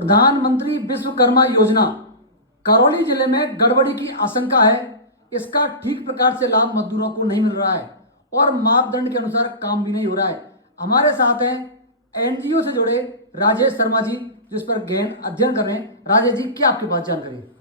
प्रधानमंत्री विश्वकर्मा योजना करौली जिले में गड़बड़ी की आशंका है। इसका ठीक प्रकार से लाभ मजदूरों को नहीं मिल रहा है और मापदंड के अनुसार काम भी नहीं हो रहा है। हमारे साथ हैं एनजीओ से जुड़े राजेश शर्मा जी, जिस पर गहन अध्ययन कर रहे हैं। राजेश जी, क्या आपके पास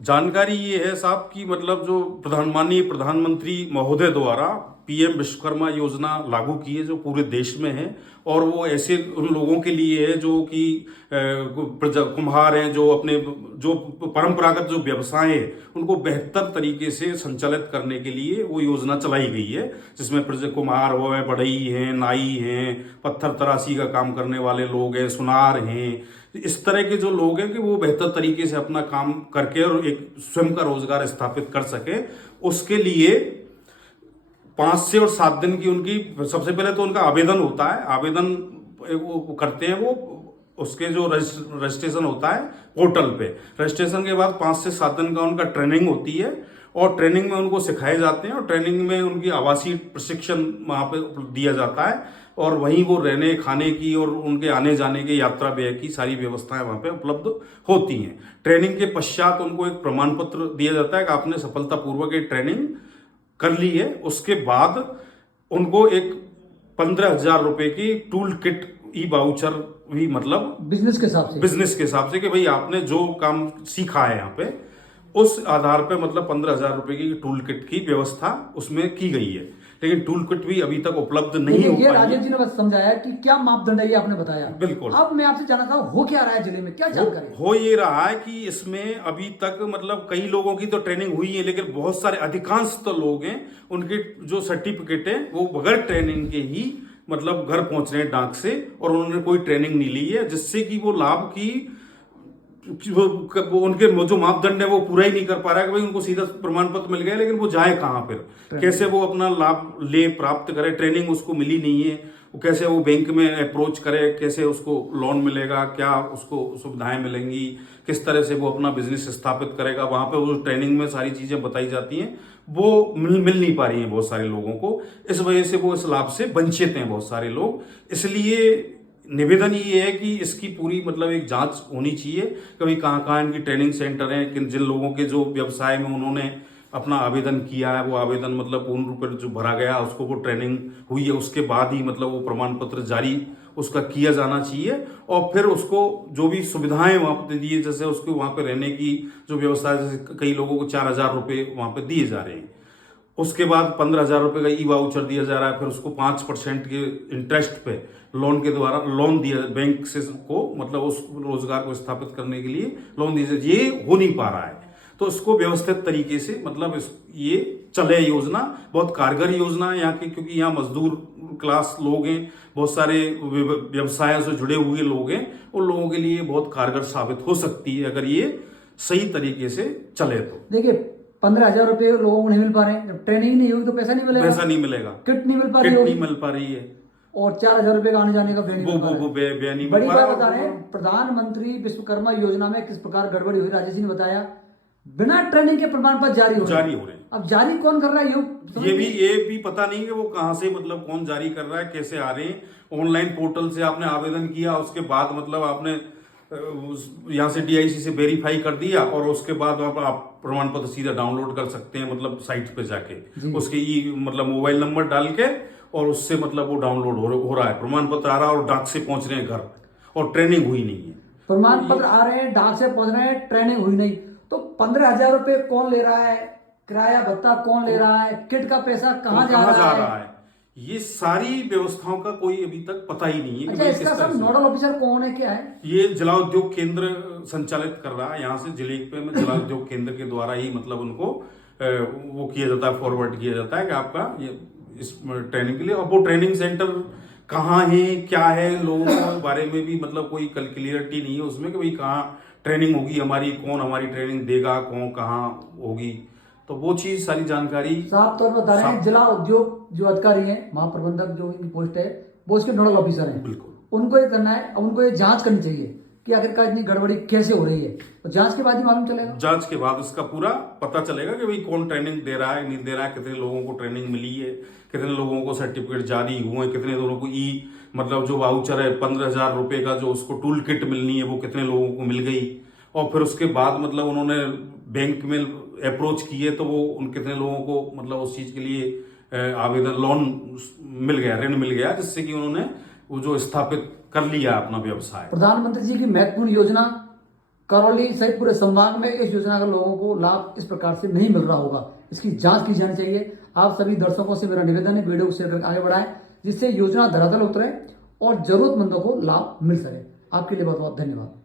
जानकारी ये है साहब कि मतलब जो माननीय प्रधानमंत्री महोदय द्वारा पीएम विश्वकर्मा योजना लागू की है जो पूरे देश में है, और वो ऐसे उन लोगों के लिए है जो कि कुम्हार हैं, जो अपने जो परंपरागत जो व्यवसाय है उनको बेहतर तरीके से संचालित करने के लिए वो योजना चलाई गई है, जिसमें कुम्हार हो है, बढ़ई हैं, नाई हैं, पत्थर तराशी का काम करने वाले लोग हैं, सुनार हैं, इस तरह के जो लोग हैं कि वो बेहतर तरीके से अपना काम करके और एक स्वयं का रोजगार स्थापित कर सके। उसके लिए 5 से और 7 दिन की उनकी सबसे पहले तो उनका आवेदन होता है। आवेदन वो करते हैं, वो उसके जो रजिस्ट्रेशन होता है पोर्टल पे। रजिस्ट्रेशन के बाद 5 से 7 दिन का उनका ट्रेनिंग होती है और ट्रेनिंग में उनको सिखाए जाते हैं और ट्रेनिंग में उनकी आवासीय प्रशिक्षण वहाँ पे दिया जाता है और वहीं वो रहने खाने की और उनके आने जाने के यात्रा व्यय की सारी व्यवस्थाएं वहाँ पे उपलब्ध होती हैं। ट्रेनिंग के पश्चात उनको एक प्रमाण पत्र दिया जाता है कि आपने सफलतापूर्वक एक ट्रेनिंग कर ली है। उसके बाद उनको एक 15,000 रुपए की टूल किट ई वाउचर भी, मतलब बिजनेस के हिसाब से कि भाई आपने जो काम सीखा है यहाँ पे उस आधार पे मतलब 15,000 रुपए की टूल किट की व्यवस्था उसमें की गई है। लेकिन टूल किट भी अभी तक उपलब्ध नहीं हो पाई। ये राजेश जी ने बस समझाया कि क्या मापदंड है, ये आपने बताया। बिल्कुल। अब मैं आपसे जानना चाहूँ, हो क्या रहा है जिले में, क्या जानकारी हो ये रहा है कि इसमें अभी तक मतलब कई लोगों की तो ट्रेनिंग हुई है, लेकिन बहुत सारे अधिकांश तो लोग हैं उनके जो सर्टिफिकेट है वो बगैर ट्रेनिंग के ही मतलब घर पहुंच रहे हैं डाक से, और उन्होंने कोई ट्रेनिंग नहीं ली है, जिससे कि वो लाभ की वो उनके जो मापदंड है वो पूरा ही नहीं कर पा रहा है कि भाई उनको सीधा प्रमाण पत्र मिल गया, लेकिन वो जाए कहाँ, फिर कैसे वो अपना लाभ ले प्राप्त करे। ट्रेनिंग उसको मिली नहीं है, वो कैसे वो बैंक में अप्रोच करे, कैसे उसको लोन मिलेगा, क्या उसको सुविधाएं मिलेंगी, किस तरह से वो अपना बिजनेस स्थापित करेगा। वहां पे वो ट्रेनिंग में सारी चीजें बताई जाती हैं, वो मिल नहीं पा रही हैं बहुत सारे लोगों को। इस वजह से वो इस लाभ से वंचित हैं बहुत सारे लोग। इसलिए निवेदन ये है कि इसकी पूरी मतलब एक जांच होनी चाहिए कि भाई कहाँ कहाँ इनकी ट्रेनिंग सेंटर है, किन जिन लोगों के जो व्यवसाय में उन्होंने अपना आवेदन किया है वो आवेदन मतलब पूर्ण रूप से जो भरा गया उसको वो ट्रेनिंग हुई है, उसके बाद ही मतलब वो प्रमाण पत्र जारी उसका किया जाना चाहिए। और फिर उसको जो भी सुविधाएं वहां पर दी है, जैसे उसको वहां पे रहने की जो व्यवस्था है, जैसे कई लोगों को 4,000 रुपये वहां पे दिए जा रहे हैं, उसके बाद 15,000 रुपये का ई वाउचर दिया जा रहा है, फिर उसको 5% के इंटरेस्ट पे लोन के द्वारा लोन दिया बैंक से को मतलब उस रोजगार को स्थापित करने के लिए लोन दिया जाए। ये हो नहीं पा रहा है, तो इसको व्यवस्थित तरीके से मतलब ये चले योजना बहुत कारगर योजना है यहाँ की, क्योंकि यहाँ मजदूर क्लास लोग हैं, बहुत सारे व्यवसायों से जुड़े हुए लोग हैं, उन लोगों के लिए बहुत कारगर साबित हो सकती है अगर ये सही तरीके से चले तो। देखिए, 15,000 रुपए लोगों को नहीं मिल पा रहे हैं, जब ट्रेनिंग नहीं होगी तो पैसा नहीं मिलेगा, किट नहीं मिल पा रही है और 4,000 रुपए का आने जाने का बड़ी बात बता रहे हैं। प्रधानमंत्री विश्वकर्मा योजना में किस प्रकार गड़बड़ी हुई, राजेश जी ने बताया। बिना ट्रेनिंग के प्रमाण पत्र जारी हो रहे हैं। अब जारी कौन कर रहा है ये भी पता नहीं है वो कहां से मतलब कौन जारी कर रहा है, कैसे आ रहे हैं। ऑनलाइन पोर्टल से आपने आवेदन किया, उसके बाद मतलब आपने यहाँ से DIC से वेरीफाई कर दिया और उसके बाद आप प्रमाण पत्र सीधा डाउनलोड कर सकते हैं, मतलब साइट पे जाके उसके मतलब मोबाइल नंबर डाल के, और उससे मतलब वो डाउनलोड हो रहा है, प्रमाण पत्र आ रहा है और डाक से पहुंच रहे हैं घर, और ट्रेनिंग हुई नहीं है। प्रमाण पत्र आ रहे हैं, डाक से पहुंच रहे हैं, ट्रेनिंग हुई नहीं, तो 15,000 रुपए कौन ले रहा है, किराया भत्ता कौन ले रहा है, किट का पैसा कहाँ जा रहा है, ये सारी व्यवस्थाओं का कोई अभी तक पता ही नहीं है। अच्छा, इसका सब नोडल ऑफिसर कौन है, क्या है? ये जिला उद्योग केंद्र संचालित कर रहा है, यहाँ से जिले में जिला उद्योग केंद्र के द्वारा ही मतलब उनको वो किया जाता है, फॉरवर्ड किया जाता है कि आपका ये इस ट्रेनिंग के लिए। और वो ट्रेनिंग सेंटर कहाँ है, क्या है, लोगों के बारे में भी मतलब कोई क्लियरिटी नहीं है उसमें कि भाई कहाँ ट्रेनिंग होगी हमारी, कौन हमारी ट्रेनिंग देगा, कौन कहाँ होगी, तो वो चीज सारी जानकारी साफ तौर पर बता रहे हैं। जिला उद्योग जो अधिकारी हैं, महाप्रबंधक जो इनकी पोस्ट है, वो उसके नोडल ऑफिसर हैं। बिल्कुल, उनको ये करना है, उनको ये जांच करनी चाहिए कि आखिरकार इतनी गड़बड़ी कैसे हो रही है, तो जांच के बाद ही मालूम चलेगा। जांच के बाद उसका पूरा पता चलेगा कि भाई कौन ट्रेनिंग दे रहा है, नहीं दे रहा है, कितने लोगों को ट्रेनिंग मिली है, कितने लोगों को सर्टिफिकेट जारी हुए, कितने लोगों को मतलब जो वाउचर है 15,000 रुपए का जो उसको टूल किट मिलनी है वो कितने लोगों को मिल गई। और फिर उसके बाद मतलब उन्होंने बैंक में अप्रोच किए तो वो उन कितने लोगों को मतलब उस चीज के लिए आवेदन लोन मिल गया, ऋण मिल गया, जिससे कि उन्होंने वो जो स्थापित कर लिया अपना व्यवसाय। प्रधानमंत्री जी की महत्वपूर्ण योजना करौली सहित पूरे संभाग में इस योजना का लोगों को लाभ इस प्रकार से नहीं मिल रहा होगा, इसकी जांच की जानी चाहिए। आप सभी दर्शकों से मेरा निवेदन है, वीडियो को शेयर करके आगे बढ़ाएं, जिससे योजना धरातल उतरे और जरूरतमंदों को लाभ मिल सके। आपके लिए बहुत बहुत धन्यवाद।